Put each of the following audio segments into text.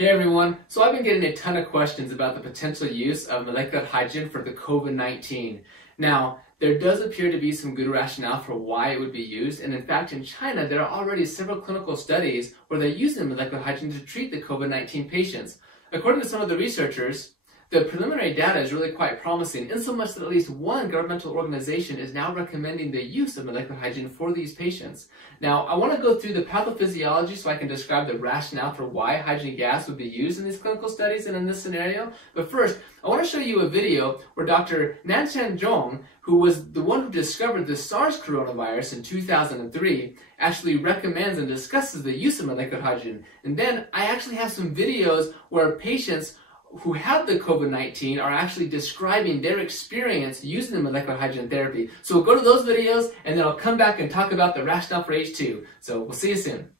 Hey everyone, so I've been getting a ton of questions about the potential use of molecular hydrogen for the COVID-19. Now, there does appear to be some good rationale for why it would be used, and in fact in China there are already several clinical studies where they're using molecular hydrogen to treat the COVID-19 patients. According to some of the researchers, the preliminary data is really quite promising, in so much that at least one governmental organization is now recommending the use of molecular hydrogen for these patients. Now, I want to go through the pathophysiology so I can describe the rationale for why hydrogen gas would be used in these clinical studies and in this scenario. But first, I want to show you a video where Dr. Nanshan Zhong, who was the one who discovered the Sars Coronavirus in 2003, actually recommends and discusses the use of molecular hydrogen. And then I actually have some videos where patients who have the COVID-19 are actually describing their experience using the molecular hydrogen therapy. So we'll go to those videos and then I'll come back and talk about the rationale for H2. So we'll see you soon.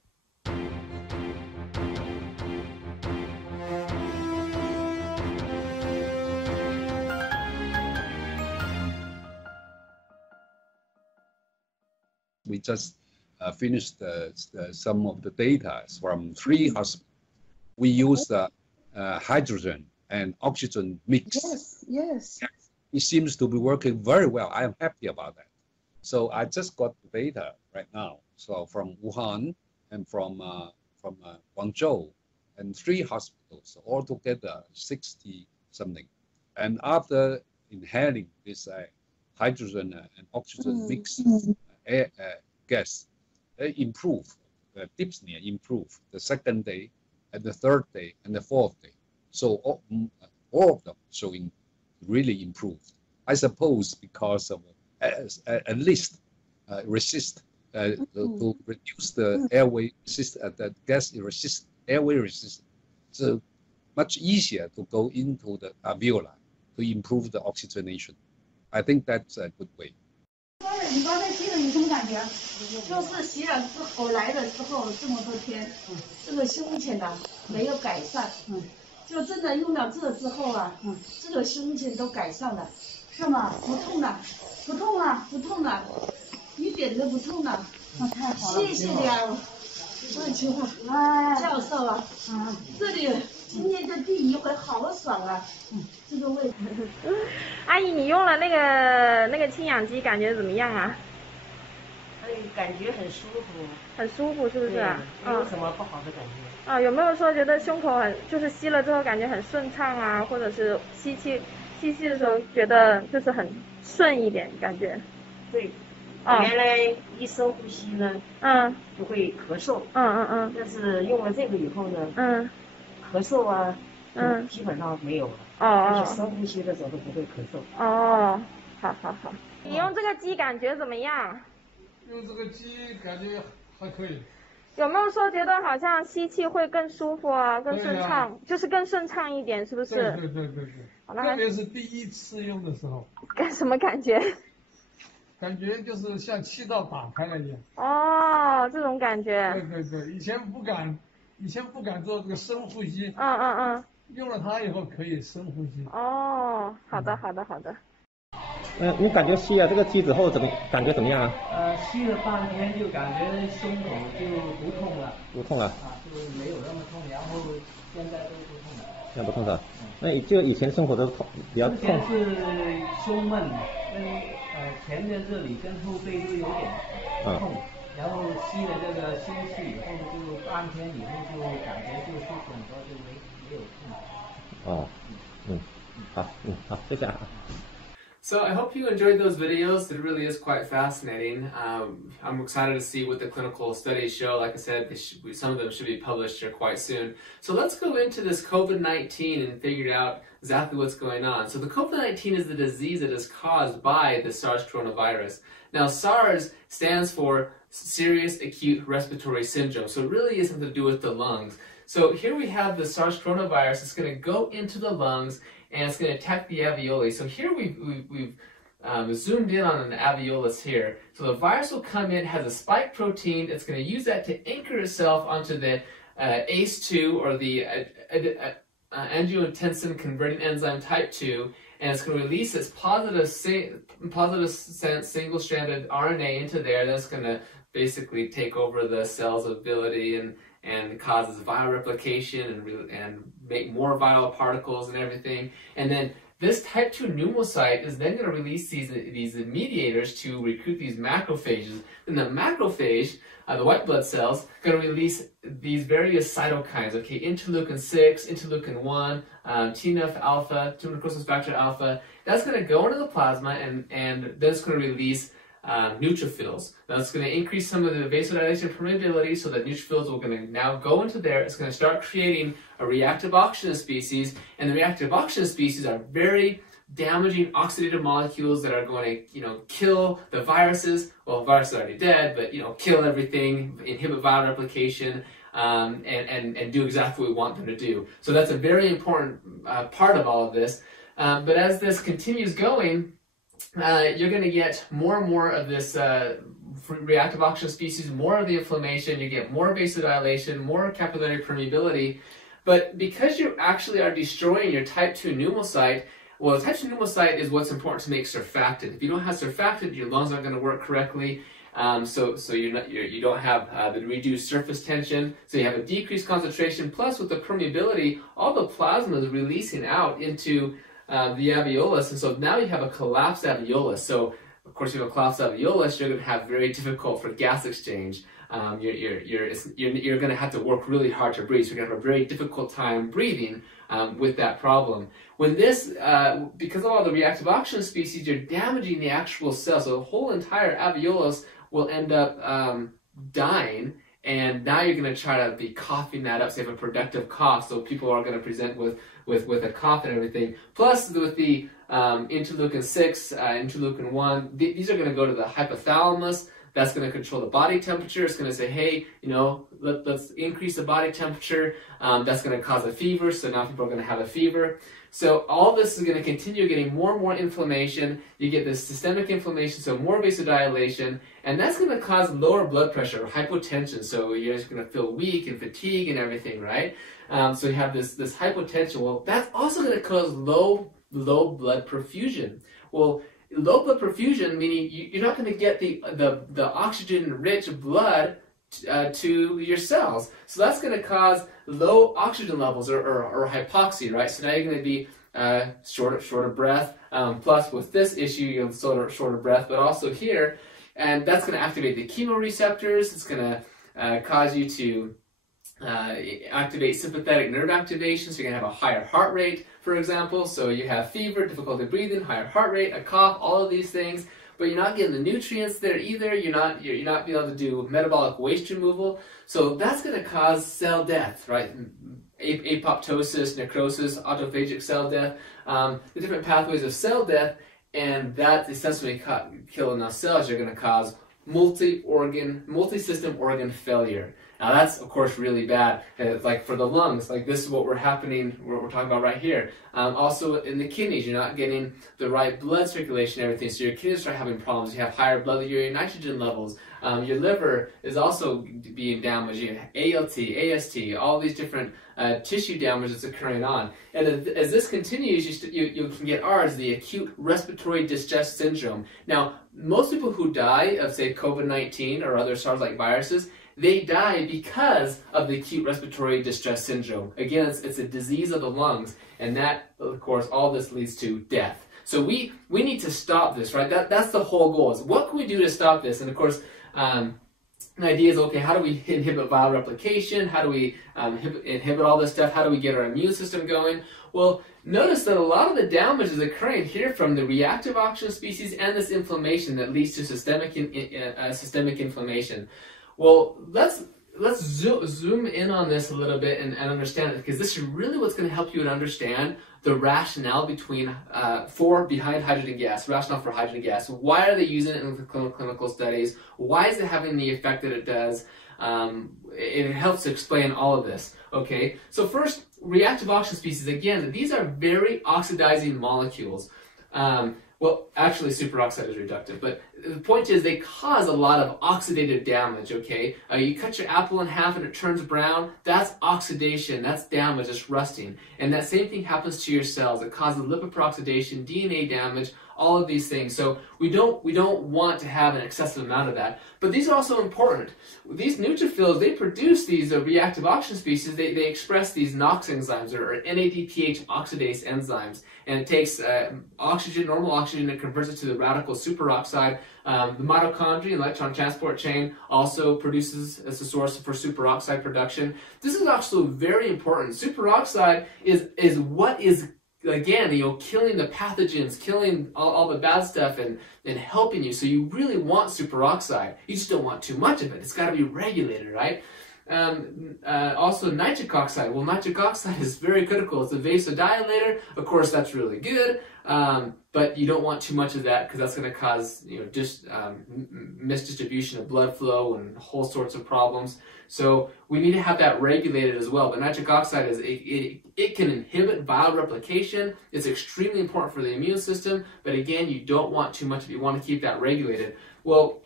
We just finished some of the data from 3 hospitals. We used hydrogen and oxygen mix. Yes. It seems to be working very well. I am happy about that. So I just got the data right now. So from Wuhan and from Guangzhou and 3 hospitals, altogether 60 something. And after inhaling this hydrogen and oxygen mix gas, they improve. The dyspnea improved the 2nd day, and the 3rd day, and the 4th day. So all of them showing really improved. I suppose because of at least resist to reduce the airway the gas airway resistance. So much easier to go into the alveoli to improve the oxygenation. I think that's a good way. 你刚才吸了有什么感觉？就是吸了之后来了之后这么多天，这个胸前呐没有改善，就真的用了这之后啊，这个胸前都改善了，是吗？不痛了，不痛了，不痛了，一点都不痛了，那太好了，谢谢你啊，万秋啊，教授啊，这里今天这第一回好爽啊，这个味道。阿姨，你用了那个氢氧机，感觉怎么样啊？感觉很舒服。很舒服，是不是啊？没有什么不好的感觉。啊，有没有说觉得胸口就是吸了之后感觉很顺畅啊，或者是吸气的时候觉得就是很顺一点感觉？对。原来一深呼吸呢，就会咳嗽。但是用了这个以后呢，咳嗽啊，基本上没有了。而且深呼吸的时候都不会咳嗽。哦，好。你用这个机感觉怎么样？用这个机感觉还可以。有没有说觉得好像吸气会更舒服啊，更顺畅，就是更顺畅一点，是不是？对。特别是第一次用的时候。什么感觉？感觉就是像气道打开了一样。哦，这种感觉。对，以前不敢做这个深呼吸。用了它以后可以深呼吸。哦，好的。你感觉吸了这个机之后感觉怎么样啊？吸了半天就感觉胸口就不痛了。不痛了。就没有那么痛，然后现在都不痛了。现在不痛是吧？那就以前生活都比较痛。之前是胸闷，跟前面这里跟后背都有点痛，然后吸了这个氢气以后就半天以后就感觉就舒服很多，就没有痛。好，谢谢啊。So I hope you enjoyed those videos. It really is quite fascinating. I'm excited to see what the clinical studies show. Like I said, some of them should be published here quite soon. So let's go into this COVID-19 and figure out exactly what's going on. So the COVID-19 is the disease that is caused by the Sars coronavirus. Now SARS stands for Serious Acute Respiratory Syndrome. So it really is something to do with the lungs. So here we have the Sars coronavirus. It's going to go into the lungs and it's going to attack the alveoli. So here we've zoomed in on an alveolus here. So the virus will come in, has a spike protein. It's going to use that to anchor itself onto the ACE2 or the angiotensin converting enzyme type 2. and it's going to release its positive single-stranded RNA into there. That's going to basically take over the cell's ability and causes viral replication and make more viral particles and everything. And then this type 2 pneumocyte is then going to release these mediators to recruit these macrophages. Then the macrophage, the white blood cells, going to release these various cytokines, okay, interleukin 6, interleukin 1, TNF alpha, tumor necrosis factor alpha. That's going to go into the plasma and then it's going to release neutrophils. That's going to increase some of the vasodilation permeability, so that neutrophils are going to now go into there. It's going to start creating a reactive oxygen species, and the reactive oxygen species are very damaging oxidative molecules that are going to, kill the viruses. Well, viruses are already dead, but, kill everything, inhibit viral replication, and do exactly what we want them to do. So that's a very important part of all of this. But as this continues going, you're going to get more and more of this reactive oxygen species, more of the inflammation, you get more vasodilation, more capillary permeability. But because you actually are destroying your type 2 pneumocyte, well, the type 2 pneumocyte is what's important to make surfactant. If you don't have surfactant, your lungs aren't going to work correctly. So you don't have the reduced surface tension, so you have a decreased concentration. Plus, with the permeability, all the plasma is releasing out into the alveolus, and so now you have a collapsed alveolus. So, of course, you have a collapsed alveolus, you're going to have very difficult for gas exchange. You're going to have to work really hard to breathe. So you're going to have a very difficult time breathing with that problem. When this, because of all the reactive oxygen species, you're damaging the actual cell. So the whole entire alveolus will end up dying. And now you're going to try to be coughing that up, so you have a productive cough. So people are going to present with a cough and everything. Plus, with the interleukin 6, interleukin 1, these are going to go to the hypothalamus. That's going to control the body temperature. It's going to say, hey, let's increase the body temperature. That's going to cause a fever, so now people are going to have a fever. So all this is going to continue getting more and more inflammation. You get this systemic inflammation, so more vasodilation, and that's going to cause lower blood pressure, hypotension. So you're just going to feel weak and fatigue and everything, right? So you have this hypotension. Well, that's also going to cause low blood perfusion. Well, low blood perfusion, meaning you're not going to get the oxygen-rich blood to your cells. So that's going to cause low oxygen levels or hypoxia, right? So now you're going to be short of breath. Plus, with this issue, you're short of breath, but also here. And that's going to activate the chemoreceptors. It's going to cause you to activate sympathetic nerve activation, so you're going to have a higher heart rate, for example. So you have fever, difficulty breathing, higher heart rate, a cough, all of these things. But you're not getting the nutrients there either. You're not being able to do metabolic waste removal. So that's going to cause cell death, right? Apoptosis, necrosis, autophagic cell death, the different pathways of cell death, and that essentially killing those cells, you're going to cause multi-system organ failure. Now that's, of course, really bad. Like for the lungs, like this is what we're talking about right here. Also in the kidneys, you're not getting the right blood circulation and everything, so your kidneys start having problems. You have higher blood urea nitrogen levels. Your liver is also being damaged. You have ALT, AST, all these different tissue damage that's occurring on. And as this continues, you can get ours, the acute respiratory distress syndrome. Now, most people who die of, say, COVID-19 or other SARS-like viruses, they die because of the acute respiratory distress syndrome. Again, it's a disease of the lungs, and that, of course, all this leads to death. So we need to stop this, right? That's the whole goal, is what can we do to stop this? And of course, the idea is, okay, how do we inhibit viral replication? How do we inhibit all this stuff? How do we get our immune system going? Well, notice that a lot of the damage is occurring here from the reactive oxygen species and this inflammation that leads to systemic inflammation. Well, let's zoom in on this a little bit and understand it, because this is really what's going to help you to understand the rationale behind hydrogen gas, rationale for hydrogen gas. Why are they using it in the clinical studies? Why is it having the effect that it does? It helps to explain all of this. Okay, so first, reactive oxygen species. Again, these are very oxidizing molecules. Well, actually, superoxide is reductive, but the point is they cause a lot of oxidative damage, okay? You cut your apple in half and it turns brown, that's oxidation, that's damage, it's rusting. And that same thing happens to your cells. It causes lipid peroxidation, DNA damage, all of these things. So we don't want to have an excessive amount of that. But these are also important. These neutrophils, they produce these reactive oxygen species. They express these NOx enzymes, or NADPH oxidase enzymes. And it takes oxygen, normal oxygen, and converts it to the radical superoxide. The mitochondria, electron transport chain, also produces as a source for superoxide production. This is also very important. Superoxide is what is, again, killing the pathogens, killing all the bad stuff, and helping you. So you really want superoxide. You just don't want too much of it. It's got to be regulated, right? Also nitric oxide. Well, nitric oxide is very critical. It's a vasodilator. Of course, that's really good, but you don't want too much of that because that's going to cause misdistribution of blood flow and whole sorts of problems. So we need to have that regulated as well. But nitric oxide it can inhibit viral replication. It's extremely important for the immune system. But again, you don't want too much of it. You want to keep that regulated. Well,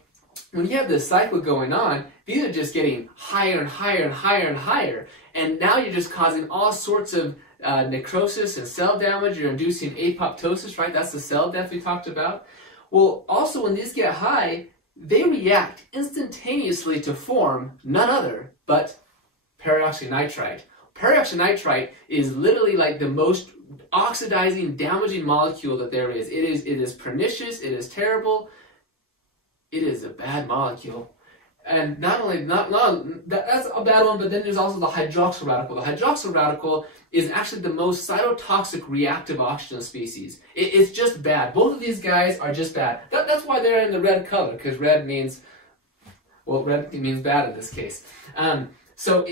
when you have this cycle going on, these are just getting higher and higher and higher and higher. And now you're just causing all sorts of necrosis and cell damage. You're inducing apoptosis, right? That's the cell death we talked about. Well, also when these get high, they react instantaneously to form none other but peroxynitrite. Peroxynitrite is literally like the most oxidizing, damaging molecule that there is. It is pernicious, it is terrible. It is a bad molecule. And not only, that's a bad one, but then there's also the hydroxyl radical. The hydroxyl radical is actually the most cytotoxic reactive oxygen species. It's just bad. Both of these guys are just bad. That's why they're in the red color, because red means, well, red means bad in this case. So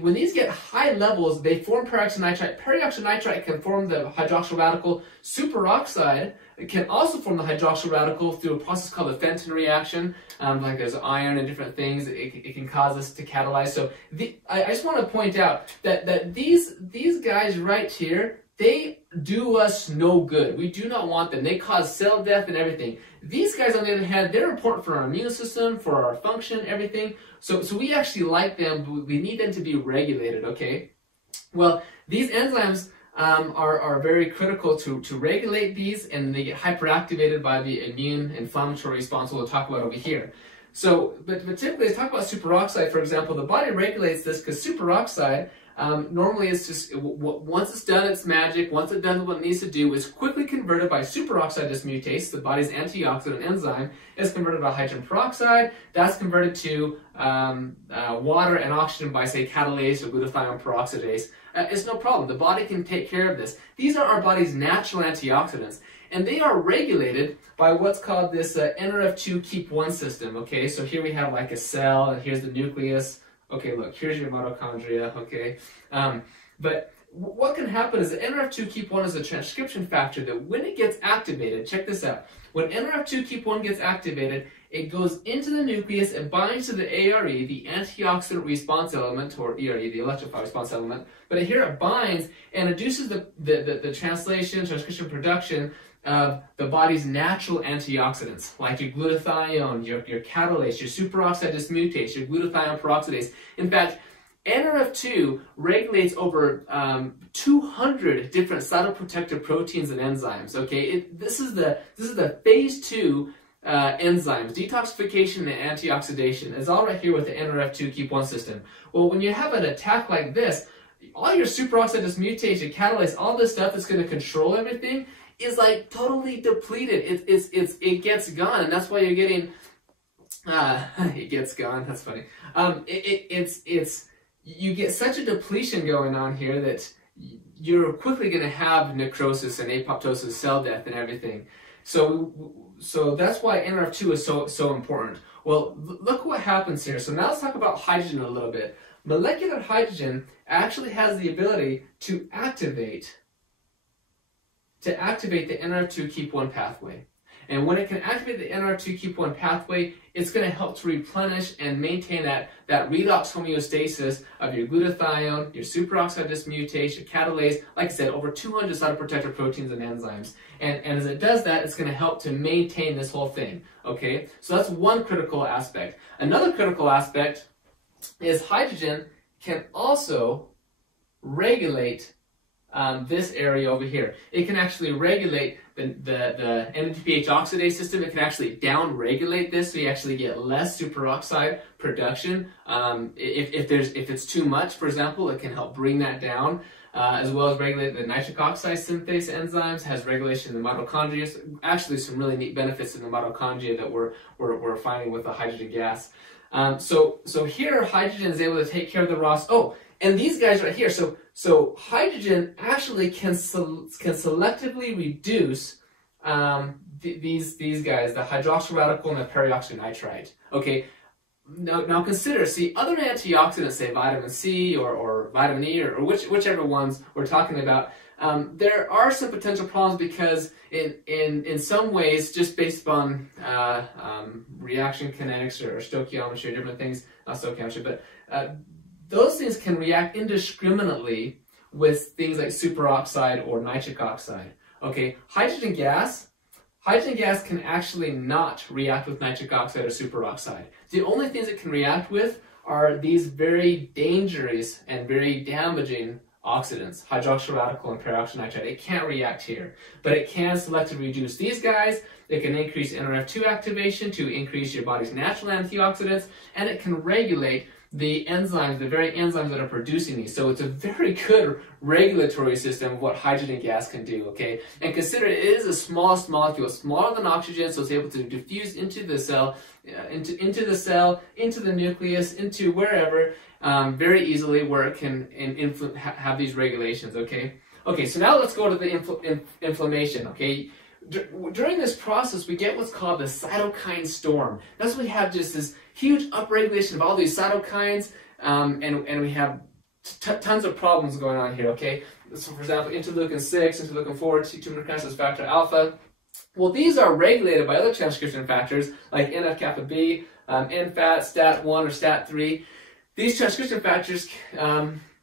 when these get high levels, they form peroxynitrite. Peroxynitrite can form the hydroxyl radical. Superoxide can also form the hydroxyl radical through a process called the Fenton reaction. Like there's iron and different things, it can cause us to catalyze. So I just want to point out that these guys right here, they do us no good. We do not want them. They cause cell death and everything. These guys, on the other hand, they're important for our immune system, for our function, everything. So we actually like them, but we need them to be regulated, okay? Well, these enzymes are very critical to regulate these, and they get hyperactivated by the immune inflammatory response we'll talk about over here. So, but typically, let's talk about superoxide, for example. The body regulates this because superoxide normally is just, once it's done its magic, once it's done what it needs to do, is quickly converted by superoxide dismutase, the body's antioxidant enzyme, is converted by hydrogen peroxide. That's converted to water and oxygen by, say, catalase or glutathione peroxidase. It's no problem. The body can take care of this. These are our body's natural antioxidants, and they are regulated by what's called this NRF2 keep 1 system. Okay, so here we have like a cell, and here's the nucleus. Okay, look, here's your mitochondria. Okay, but what can happen is that NRF2 keep 1 is a transcription factor that when it gets activated, check this out. When NRF2 keep 1 gets activated, it goes into the nucleus and binds to the ARE, the antioxidant response element, or ERE, the electrified response element. But here it binds and induces the translation, transcription, production of the body's natural antioxidants, like your glutathione, your catalase, your superoxide dismutase, your glutathione peroxidase. In fact, NRF2 regulates over 200 different cytoprotective proteins and enzymes. Okay, this is the phase 2 enzymes, detoxification and antioxidation. It's all right here with the NRF2 keep 1 system. Well, when you have an attack like this, all your superoxide dismutase, your catalase, all this stuff that's going to control everything is like totally depleted. It gets gone, and that's why you're getting it gets gone. That's funny. You get such a depletion going on here that you're quickly going to have necrosis and apoptosis, cell death, and everything. So that's why NRF2 is so important. Well, look what happens here. So now let's talk about hydrogen a little bit. Molecular hydrogen actually has the ability to activate the NRF2 keep 1 pathway. And when it can activate the NR2-keep1 pathway, it's going to help to replenish and maintain that redox homeostasis of your glutathione, your superoxide dismutase, your catalase, like I said, over 200 cytoprotective proteins and enzymes. And as it does that, it's going to help to maintain this whole thing, okay? So that's one critical aspect. Another critical aspect is hydrogen can also regulate this area over here. It can actually regulate the NADPH oxidase system. It can actually down-regulate this, so you actually get less superoxide production. If it's too much, for example, it can help bring that down, as well as regulate the nitric oxide synthase enzymes, has regulation in the mitochondria. So actually, some really neat benefits in the mitochondria that we're finding with the hydrogen gas. So here, hydrogen is able to take care of the ROS. Oh, and these guys right here. So hydrogen actually can selectively reduce these guys, the hydroxyl radical and the peroxynitrite. Okay. Now consider, see, other antioxidants, say vitamin C or vitamin E or whichever ones we're talking about, there are some potential problems because in some ways, just based upon reaction kinetics or stoichiometry or different things, not stoichiometry, but those things can react indiscriminately with things like superoxide or nitric oxide. Okay, hydrogen gas can actually not react with nitric oxide or superoxide. The only things it can react with are these very dangerous and very damaging oxidants, hydroxyl radical and peroxynitrite. It can't react here, but it can selectively reduce these guys. It can increase NRF2 activation to increase your body's natural antioxidants, and it can regulate the enzymes, the very enzymes that are producing these. So it's a very good regulatory system of what hydrogen gas can do, okay? And consider it is the smallest molecule, smaller than oxygen, so it's able to diffuse into the cell, into the nucleus, into wherever, very easily, where it can have these regulations, okay? Okay, so now let's go to the inflammation, okay? During this process, we get what's called the cytokine storm. That's when we have just this huge upregulation of all these cytokines, and we have tons of problems going on here, okay? So, for example, interleukin 6, interleukin 4, tumor necrosis factor alpha. Well, these are regulated by other transcription factors like NF-kappa B, NFAT, STAT1, or STAT3. These transcription factors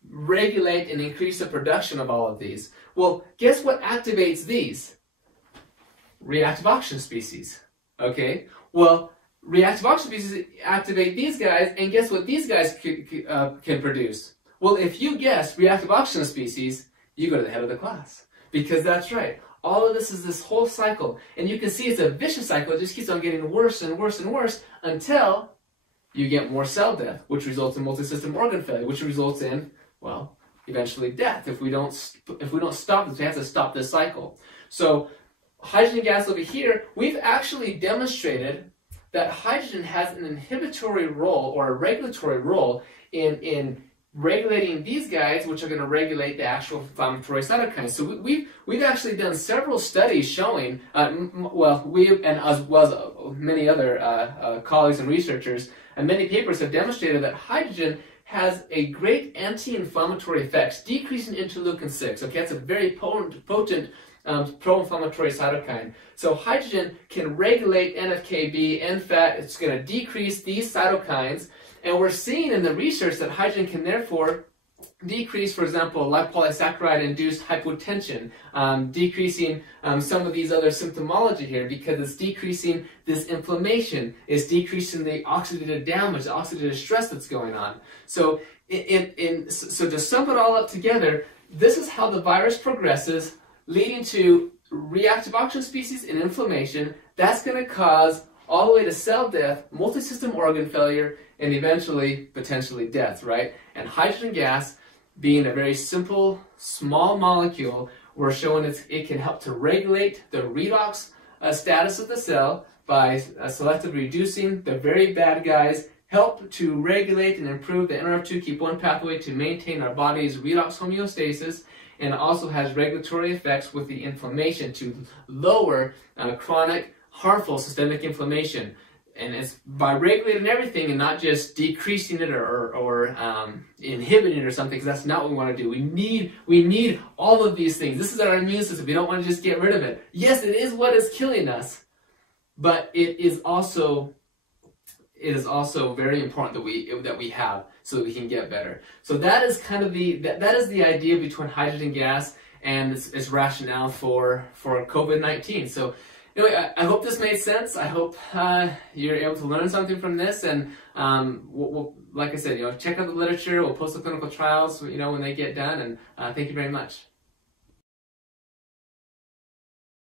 regulate and increase the production of all of these. Well, guess what activates these? Reactive oxygen species, okay? Well, reactive oxygen species activate these guys, and guess what these guys can produce? Well, if you guess reactive oxygen species, you go to the head of the class. Because that's right. All of this is this whole cycle. And you can see it's a vicious cycle. It just keeps on getting worse and worse and worse until you get more cell death, which results in multi-system organ failure, which results in, well, eventually death. If we don't stop this, we have to stop this cycle. So hydrogen gas over here, we've actually demonstrated that hydrogen has an inhibitory role or a regulatory role in regulating these guys, which are going to regulate the actual inflammatory cytokines. So we've actually done several studies showing, well, as well as many other colleagues and researchers, and many papers have demonstrated that hydrogen has a great anti-inflammatory effects, decreasing interleukin 6. Okay, that's a very potent pro-inflammatory cytokine. So hydrogen can regulate NF-κB, NFAT. It's going to decrease these cytokines. And we're seeing in the research that hydrogen can therefore decrease, for example, lipopolysaccharide-induced hypotension, decreasing some of these other symptomology here because it's decreasing this inflammation, it's decreasing the oxidative damage, the oxidative stress that's going on. So, so to sum it all up together, this is how the virus progresses, leading to reactive oxygen species and inflammation. That's going to cause all the way to cell death, multi-system organ failure, and eventually, potentially death, right? And hydrogen gas, being a very simple, small molecule, we're showing it can help to regulate the redox status of the cell by selectively reducing the very bad guys, help to regulate and improve the NRF2-keep1 pathway to maintain our body's redox homeostasis, and also has regulatory effects with the inflammation to lower chronic, harmful systemic inflammation. And it's by regulating everything and not just decreasing it or inhibiting it or something, because that's not what we want to do. We need all of these things. This is our immune system. We don't want to just get rid of it. Yes, it is what is killing us, but it is also very important that we have so that we can get better. So that is kind of that is the idea between hydrogen gas and its rationale for COVID-19. So anyway, I hope this made sense. I hope you're able to learn something from this, and we'll, like I said, check out the literature. We'll post the clinical trials, when they get done, and thank you very much.